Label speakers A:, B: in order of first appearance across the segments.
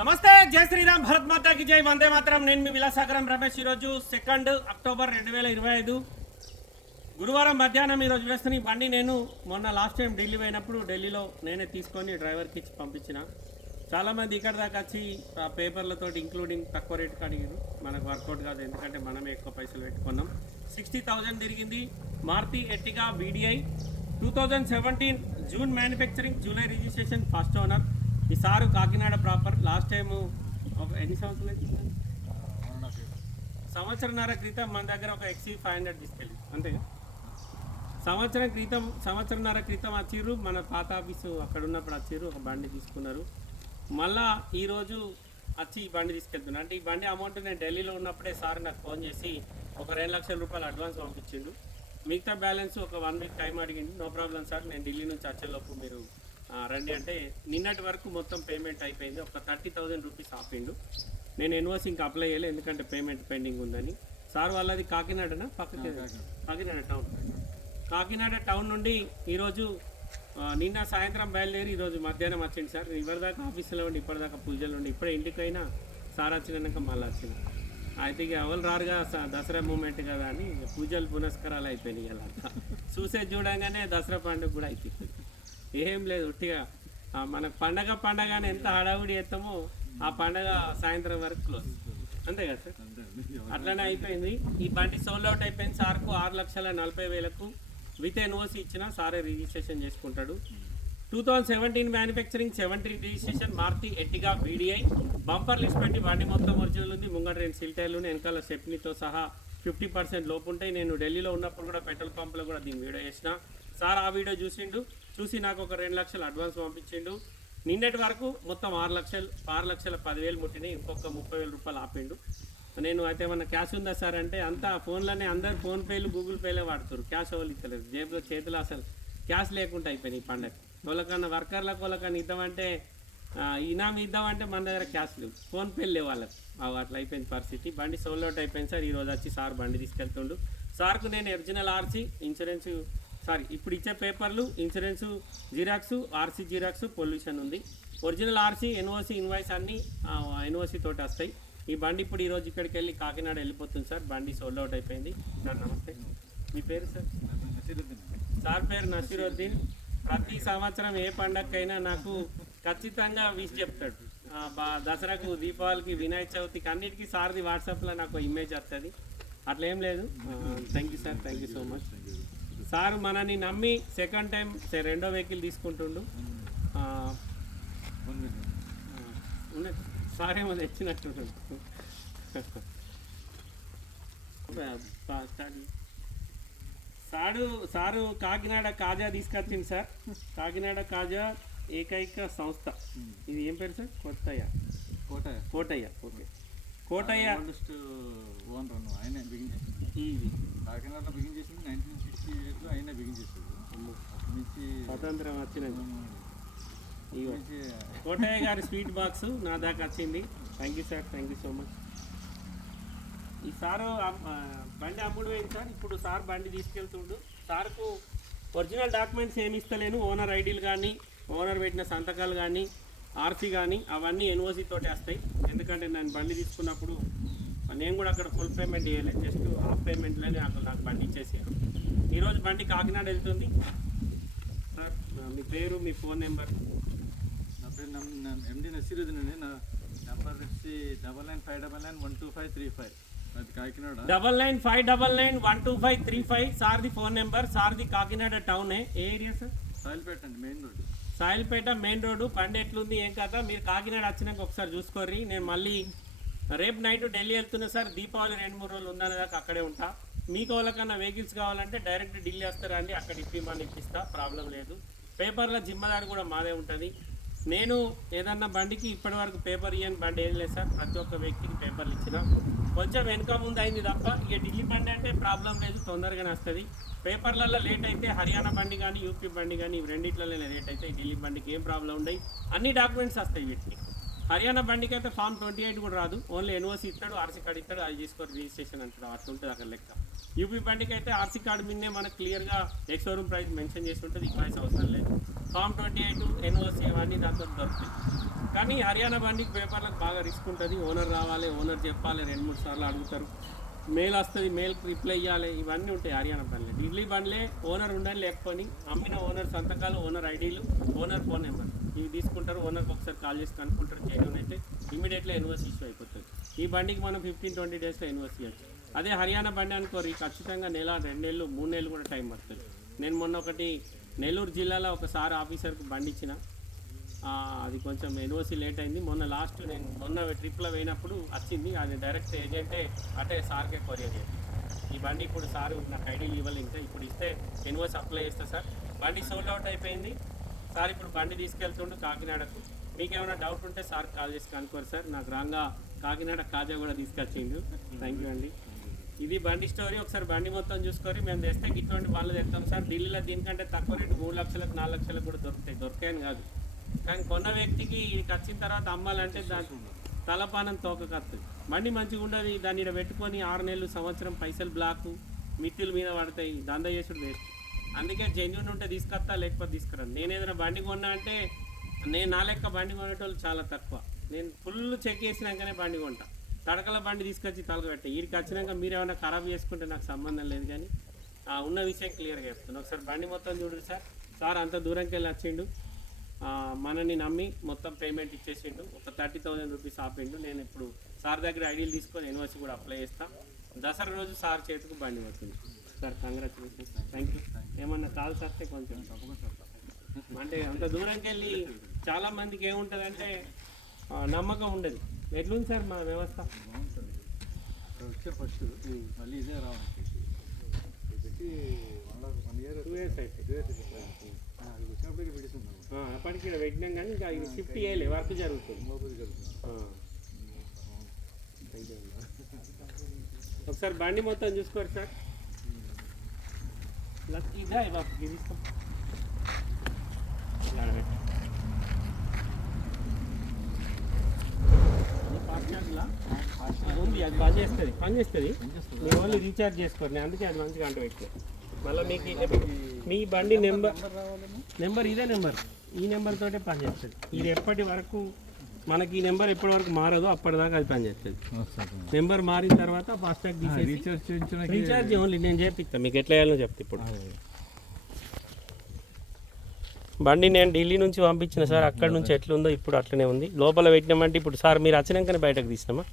A: నమస్తే జై శ్రీరామ్ భరత్ మాతాకి జై. వందే మాత్రం. నేను మీ విలాసాగరం రమేష్. ఈరోజు సెకండ్ అక్టోబర్ రెండు వేల ఇరవై ఐదు. గురువారం మధ్యాహ్నం ఈరోజు వేస్తున్న ఈ బండి నేను మొన్న లాస్ట్ టైం ఢిల్లీ పోయినప్పుడు ఢిల్లీలో నేనే తీసుకొని డ్రైవర్కి ఇచ్చి పంపించిన. చాలామంది ఇక్కడ దాకా వచ్చి ఆ పేపర్లతో ఇంక్లూడింగ్ తక్కువ రేటుకి అడిగారు మనకు వర్కౌట్ కాదు ఎందుకంటే మనమే ఎక్కువ పైసలు పెట్టుకున్నాం. సిక్స్టీ థౌజండ్ తిరిగింది. Maruti Ertiga VDI. Two thousand seventeen June manufacturing July registration first owner. ఈ sir Kakinada proper last time ఒక ఎన్ని సంవత్సరాలు అయితే సంవత్సరంన్నర క్రితం మన దగ్గర ఒక ఎక్సీ ఫైవ్ హండ్రెడ్ తీసుకెళ్ళి అంతేగా సంవత్సరం క్రితం సంవత్సరంన్నర క్రితం వచ్చిర్రు మన పాత ఆఫీసు అక్కడ ఉన్నప్పుడు వచ్చిర్రు ఒక బండి తీసుకున్నారు. మళ్ళా ఈరోజు వచ్చి ఈ బండి తీసుకెళ్తున్నాను అంటే ఈ బండి అమౌంట్ నేను ఢిల్లీలో ఉన్నప్పుడే సార్ నాకు ఫోన్ చేసి ఒక రెండు లక్షల రూపాయలు అడ్వాన్స్ పంపించిండు. మిగతా బ్యాలెన్స్ ఒక వన్ వీక్ టైం అడిగిండు. నో ప్రాబ్లం సార్ నేను ఢిల్లీ నుంచి వచ్చేలోపు మీరు రండి అంటే నిన్నటి వరకు మొత్తం పేమెంట్ అయిపోయింది. ఒక థర్టీ థౌజండ్ రూపీస్ ఆపిండు. నేను ఎన్ఓసి ఇంకా అప్లై చేయలేదు ఎందుకంటే పేమెంట్ పెండింగ్ ఉందని. సార్ వాళ్ళది కాకినాడనా? పక్కకి కాకినాడ. టౌన్. కాకినాడ టౌన్ నుండి ఈరోజు నిన్న సాయంత్రం బయలుదేరి ఈరోజు మధ్యాహ్నం వచ్చింది సార్. ఇప్పటిదాకా ఆఫీసులో ఉండి ఇప్పటిదాకా పూజలు ఉండి ఇప్పుడే ఇంటికైనా సార్ వచ్చినాక మళ్ళీ వచ్చింది అయితే ఇక ఎవరు రారుగా దసరా మూమెంట్ కదా అని పూజలు పునస్కారాలు అయిపోయినాయి అలా చూసే చూడంగానే దసరా పండుగ కూడా అయిపోయింది. ఏం లేదు ఉట్టిగా. మన మనకు పండగ పండగ ఎంత హడావుడి చేస్తామో ఆ పండగ సాయంత్రం వరకు క్లోజ్ అంతే కదా సార్? అట్లనే అయిపోయింది. ఈ బండి సోల్డ్ అవుట్ అయిపోయింది సార్కు ఆరు లక్షల నలభై వేలకు. విత్ ఎన్ఓసి ఇచ్చిన సారే రిజిస్ట్రేషన్ చేసుకుంటాడు. Two thousand seventeen manufacturing seventeen registration Maruti ఎట్టిగా BDI bumper list పెట్టి బండి మొత్తం ఒరిజినల్ ఉంది. ముంగట రెండు సిల్టైర్లు వెనకాల సెప్నీతో సహా ఫిఫ్టీ పర్సెంట్ లోపు ఉంటాయి. నేను ఢిల్లీలో ఉన్నప్పుడు కూడా పెట్రోల్ పంపులో కూడా దీన్ని వీడియో చేసిన. సార్ ఆ వీడియో చూసిండు? చూసి నాకు ఒక రెండు లక్షలు అడ్వాన్స్ పంపించిండు. నిన్నటి వరకు మొత్తం ఆరు లక్షలు ఆరు లక్షల పదివేలు ముట్టినాయి ఇంకొక ముప్పై వేల రూపాయలు ఆపిండు. నేను అయితే ఏమన్నా క్యాష్ ఉందా సార్ అంటే అంతా ఫోన్లోనే అందరు ఫోన్పేలు గూగుల్ పేలే వాడుతారు క్యాష్ ఎవరు ఇస్తలేదు జేబులో చేతిలో అసలు క్యాష్ లేకుండా అయిపోయినాయి ఈ పండగ. వాళ్ళకన్నా వర్కర్లకు వాళ్ళకన్నా ఇద్దామంటే ఆ, ఇద్దామంటే మన దగ్గర క్యాష్ లేవు. ఫోన్పేలు లేవు వాళ్ళకి. ఆ, అట్లా అయిపోయింది పరిస్థితి. బండి సోల్ అవుట్ అయిపోయింది సార్. ఈరోజు వచ్చి సార్ బండి తీసుకెళ్తుండు. సార్కు నేను ఒరిజినల్ ఆర్చి ఇన్సూరెన్స్ సారీ ఇప్పుడు ఇచ్చే పేపర్లు insurance xerox RC xerox pollution ఉంది. ఒరిజినల్ ఆర్సీ ఎన్ఓసి ఇన్వాయిస్ అన్నీ ఎన్ఓసి తోటి వస్తాయి. ఈ బండి ఇప్పుడు ఈరోజు ఇక్కడికి వెళ్ళి కాకినాడ వెళ్ళిపోతుంది సార్. బండి సోల్డ్ అవుట్ అయిపోయింది. సార్ నమస్తే. మీ పేరు సార్? సార్ పేరు నసీరుద్దీన్. ప్రతి సంవత్సరం ఏ పండగకైనా నాకు ఖచ్చితంగా విష్ చెప్తాడు. బా- దసరాకు దీపావళికి వినాయక చవితికి అన్నిటికీ సార్ది వాట్సాప్లో నాకు ఇమేజ్ వస్తుంది. అట్లా ఏం లేదు. Thank you sir. Thank you so much. Sir మనని నమ్మి సెకండ్ టైం రెండో వెహికల్ తీసుకుంటుండు. సార్ ఏమో తెచ్చినట్టుంటాడు start sir sir Kakinada Kaja తీసుకొచ్చింది సార్. కాకినాడ కాజా ఏకైక సంస్థ. ఇది ఏం పేరు sir? Kothaiah
B: Kotaiah.
A: Kotaiah okay. Kotaiah.
B: Owner అన్న ఆయనే బిగిన్ చేసింది. కాకినాడలో బిగిన్ చేసింది నైన్టీన్
A: స్వతంత్రం ఇగో
B: నుంచి
A: కోటయ్య గారి స్వీట్ బాక్స్ నా దాకా వచ్చింది. Thank you sir thank you so much ఈ సారు బండి అమ్ముడు పోయింది సార్. ఇప్పుడు సార్ బండి తీసుకెళ్తుండు. సార్కు ఒరిజినల్ డాక్యుమెంట్స్ ఏమి ఇస్తలేను. ఓనర్ ఐడీలు కానీ ఓనర్ పెట్టిన సంతకాలు కానీ ఆర్సీ కానీ అవన్నీ ఎన్ఓసి తోటి వస్తాయి. ఎందుకంటే నేను బండి తీసుకున్నప్పుడు నేను కూడా అక్కడ ఫుల్ పేమెంట్ చేయలేదు జస్ట్ హాఫ్ పేమెంట్లోనే నాకు నాకు బండి ఇచ్చేసారు. ఈరోజు బండి కాకినాడ వెళ్తుంది. సార్ మీ పేరు మీ ఫోన్ నెంబర్
B: నా పేరు ఎండి నసీరుద్దీన్ అండి. నా నెంబర్ వచ్చి double nine five double nine one two five three five అది Kakinada.
A: Double nine five double nine one two five three five సార్ది phone number సార్ది కాకినాడ టౌన్ ఏ. ఏరియా సార్
B: సాయిల్పేట అండి main road.
A: Sailpeta main road. బండి ఎట్లుంది ఏం కథ? మీరు కాకినాడ వచ్చినాక ఒకసారి చూసుకోర్రి. నేను మళ్ళీ రేపు నైట్ ఢిల్లీ వెళ్తున్నా సార్ దీపావళి రెండు మూడు రోజులు ఉందనే దాకా అక్కడే ఉంటా. మీకు వాళ్ళకన్నా వెహికల్స్ కావాలంటే డైరెక్ట్ ఢిల్లీ వస్తారా అండి అక్కడ ఇప్పిమని ఇప్పిస్తా ప్రాబ్లం లేదు. పేపర్ల జిమ్మదారి కూడా మాదే ఉంటుంది. నేను ఏదన్నా బండికి ఇప్పటి వరకు పేపర్ ఇవ్వని బండి ఏం లేదు సార్ ప్రతి ఒక్క వ్యక్తికి పేపర్లు ఇచ్చిన. కొంచెం వెనుక ముందు అయింది తప్ప ఇక ఢిల్లీ బండి అంటే ప్రాబ్లం లేదు తొందరగానే వస్తుంది. పేపర్లలో లేట్ అయితే హర్యానా బండి కానీ యూపీ బండి కానీ ఇవి రెండిట్లలో లేట్ అయితే ఢిల్లీ బండికి ఏం ప్రాబ్లం ఉండవు అన్ని డాక్యుమెంట్స్ వస్తాయి వీటికి. హర్యానా బండికి అయితే ఫామ్ ట్వంటీ ఎయిట్ కూడా రాదు. ఓన్లీ ఎన్ఓసి ఇస్తాడు ఆర్సీ కార్డు ఇస్తాడు అది తీసుకొని రిజిస్ట్రేషన్ అంటాడు అట్లా ఉంటుంది అక్కడ లెక్క. యూపీ బండికి అయితే ఆర్సీ కార్డు మీదనే మనకు క్లియర్గా ఎక్స్ షోరూమ్ ప్రైస్ మెన్షన్ చేసి ఉంటుంది. ఈ ప్రైస్ అవసరం లేదు. ఫామ్ ట్వంటీ ఎయిట్ ఎన్ఓసి అవన్నీ దాంతో దొరుకుతాయి. కానీ హర్యానా బండికి పేపర్లకు బాగా రిస్క్ ఉంటుంది. ఓనర్ రావాలి ఓనర్ చెప్పాలి రెండు మూడు సార్లు అడుగుతారు. మెయిల్ వస్తుంది మెయిల్కి రిప్లై ఇవ్వాలి ఇవన్నీ ఉంటాయి హర్యానా బండ్లే. ఢిల్లీ బండ్లే ఓనర్ ఉండాలి లేకపోని అమ్మిన ఓనర్ సంతకాలు ఓనర్ ఐడీలు ఓనర్ ఫోన్ నెంబర్. ఇవి తీసుకుంటారు ఓనర్కి ఒకసారి కాల్ చేసి కనుక్కుంటారు చేయడం అయితే ఇమీడియట్లీ ఎన్వర్స్ ఇష్యూ అయిపోతుంది. ఈ బండికి మనం ఫిఫ్టీన్ ట్వంటీ డేస్లో ఎన్వర్స్ ఇవ్వచ్చు అదే హర్యానా బండి అనుకోరు ఈ ఖచ్చితంగా నెల రెండు నెలలు మూడు నెలలు కూడా టైం పడుతుంది. నేను మొన్న ఒకటి నెల్లూరు జిల్లాలో ఒకసారి ఆఫీసర్కి బండి ఇచ్చిన. అది కొంచెం ఎన్ఓసి లేట్ అయింది. మొన్న లాస్ట్ నేను మొన్న ట్రిప్లో పోయినప్పుడు వచ్చింది. అది డైరెక్ట్ ఏజెంటే అంటే సార్కే కొరియర్ చేయండి ఈ బండి ఇప్పుడు సార్ నాకు ఐడీలు ఇవ్వాలి ఇంకా. ఇప్పుడు ఇస్తే ఎన్ఓసి అప్లై చేస్తా సార్. బండి సోల్డ్ అవుట్ అయిపోయింది. సార్ ఇప్పుడు బండి తీసుకెళ్తుండు కాకినాడకు. మీకేమైనా డౌట్ ఉంటే సార్ కాల్ చేసి కనుక్కోరు సార్. నాకు రాగా కాకినాడ కాజా కూడా తీసుకొచ్చిండు. థ్యాంక్ యూ అండి. ఇది బండి స్టోరీ ఒకసారి బండి మొత్తం చూసుకొని మేము తెస్తే ఇటువంటి వాళ్ళు తెస్తాం సార్. ఢిల్లీలో దీనికంటే తక్కువ రేటు మూడు లక్షలకు నాలుగు లక్షలకు కూడా దొరుకుతాయి. దొరికాయని కాదు. కానీ కొన్న వ్యక్తికి ఇది వచ్చిన తర్వాత అమ్మాలంటే దాని తలపానం తోకకత్తు బండి మంచిగా ఉండదు. దాన్ని పెట్టుకొని ఆరు నెలలు సంవత్సరం పైసలు బ్లాక్ మిత్తుల మీద పడతాయి. దంద చేసుడు వేస్ట్ అందుకే జెన్యున్ ఉంటే తీసుకొస్తా లేకపోతే తీసుకురాను. నేను ఏదైనా బండి కొన్నా అంటే నేను నా లెక్క బండి కొనేటోళ్ళు చాలా తక్కువ. నేను ఫుల్ చెక్ చేసినాకనే బండి కొంటా. తడకల బండి తీసుకొచ్చి తలగబెట్టా వీడికి వచ్చినాక మీరు ఏమైనా ఖరాబ్ చేసుకుంటే నాకు సంబంధం లేదు కానీ ఆ, ఉన్న విషయం క్లియర్గా చెప్తాను ఒకసారి బండి మొత్తం చూడండి సార్. సార్ అంత దూరంకి వెళ్ళి వచ్చిండు. మనని నమ్మి మొత్తం పేమెంట్ ఇచ్చేసిండు. ఒక థర్టీ థౌజండ్ రూపీస్ ఆపిండు. నేను ఇప్పుడు సార్ దగ్గర ఐడీలు తీసుకొని యూనివర్సిటీ కూడా అప్లై చేస్తాను దసరా రోజు సార్ చేతికి బండి వస్తుంది సార్ కంగ్రాచులేషన్స్ థ్యాంక్ యూ ఏమన్నా కాల్స్ వస్తే కొంచెం అంటే అంత దూరంకి వెళ్ళి చాలా మందికి ఏముంటుందంటే నమ్మకం ఉండదు. ఎట్లుంది సార్ మా వ్యవస్థ?
B: వచ్చే ఫస్ట్ మళ్ళీ ఇదే రావాలి. పెట్టి one lock one year
A: two years అయితే.
B: టూ ఇయర్స్ వచ్చినప్పటికీ పెడుతుంది
A: ఆ, అప్పటికి ఇక్కడ పెట్టినాం కానీ ఇంకా ఇది షిఫ్ట్ చేయలే వర్క్ జరుగుతుంది. ఒకసారి బండి మొత్తం చూసుకోరు సార్? లక్ ఇదా charge లా? ఉంది అది పని చేస్తుంది పని చేస్తుంది మీరు ఓన్లీ రీఛార్జ్ చేసుకోరు నేను అందుకే అది మంచిగా అంట పెట్టిన మళ్ళీ మీకు మీ బండి నెంబర్ నెంబర్ ఇదే నెంబర్ ఈ నెంబర్ తోటే పని చేస్తుంది ఇది ఎప్పటి వరకు మనకి ఈ నెంబర్ ఎప్పటి వరకు మారదో అప్పటిదాకా అది పని చేస్తుంది నెంబర్ మారిన తర్వాత ఫాస్టాగ్ తీసేసి
B: రీఛార్జ్
A: రీఛార్జ్ ఓన్లీ నేను చేపిస్తాను మీకు ఎట్లా వేయాలో చెప్తా ఇప్పుడు. బండి నేను ఢిల్లీ నుంచి పంపించిన సార్ అక్కడ నుంచి ఎట్లుందో ఇప్పుడు అట్లనే ఉంది. లోపల పెట్టినామంటే ఇప్పుడు సార్ మీరు వచ్చినాకనే బయటకు తీసినామా?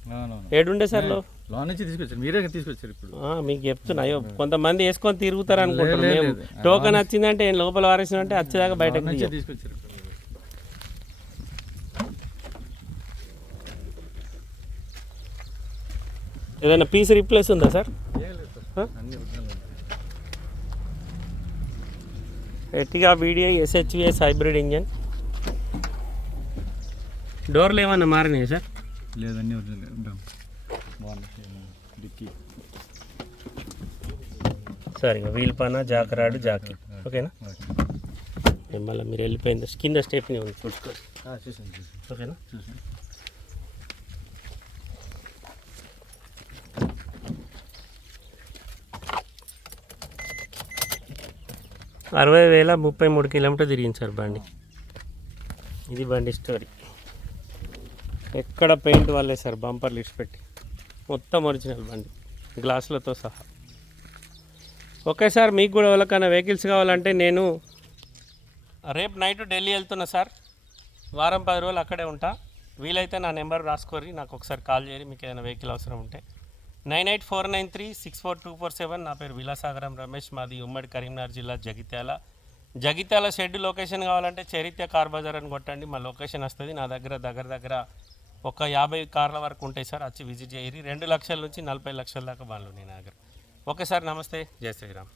A: ఏడుండే సార్లో?
B: లోన్ నుంచి తీసుకొచ్చారు. మీరే తీసుకొచ్చారు ఇప్పుడు.
A: ఆ, మీకు చెప్తున్నా. అయ్యో కొంతమంది వేసుకొని తిరుగుతారు అనుకుంటారు మేము. టోకన్ వచ్చిందంటే లోపల వారేసినంటే వచ్చేదాకా బయటకు.
B: తీసుకొచ్చారు ఇప్పుడు
A: ఏదైనా పీస్ రీప్లేస్ ఉందా సార్? ఎట్టిగా వీడియో ఎస్హెచ్విఎస్ హైబ్రిడ్ ఇంజన్? డోర్లు ఏమన్నా మారినాయి సార్?
B: లేదు అన్ని ఒరిజినల్ బాగుంది డిక్కీ.
A: సరే వీల్ పైన జాకరాడు జాకీ. ఓకేనా? మళ్ళీ మీరు వెళ్ళిపోయింది కింద స్టెప్ని ఉంది. చూసుకోండి ఓకేనా?
B: చూసాను
A: అరవై వేల ముప్పై మూడు కిలోమీటర్ తిరిగింది సార్ బండి. ఇది బండి స్టోరీ ఎక్కడ పెయింట్ వాళ్ళే సార్ బంపర్ లిస్ట్ పెట్టి. మొత్తం ఒరిజినల్ బండి. గ్లాసులతో సహా. ఓకే సార్ మీకు కూడా ఎవరికైనా వెహికల్స్ కావాలంటే నేను రేపు నైట్ ఢిల్లీ వెళ్తున్నా సార్. వారం పది రోజులు అక్కడే ఉంటా. వీలైతే నా నెంబర్ రాసుకొని నాకు ఒకసారి కాల్ చేయరి మీకు ఏదైనా వెహికల్ అవసరం ఉంటే. Nine eight four nine three six four two four seven నా పేరు విలాసాగరం రమేష్ మాది ఉమ్మడి కరీంనగర్ జిల్లా జగిత్యాల. జగిత్యాల షెడ్ లొకేషన్ కావాలంటే చరిత్ర కార్ బజార్ అని కొట్టండి మా లొకేషన్ వస్తుంది. నా దగ్గర దగ్గర దగ్గర ఒక యాభై కార్ల వరకు ఉంటాయి సార్ వచ్చి విజిట్ చేయరు. రెండు లక్షల నుంచి నలభై లక్షల దాకా వాళ్ళు నేను దగ్గర. ఓకే సార్ నమస్తే. జై శ్రీరామ్.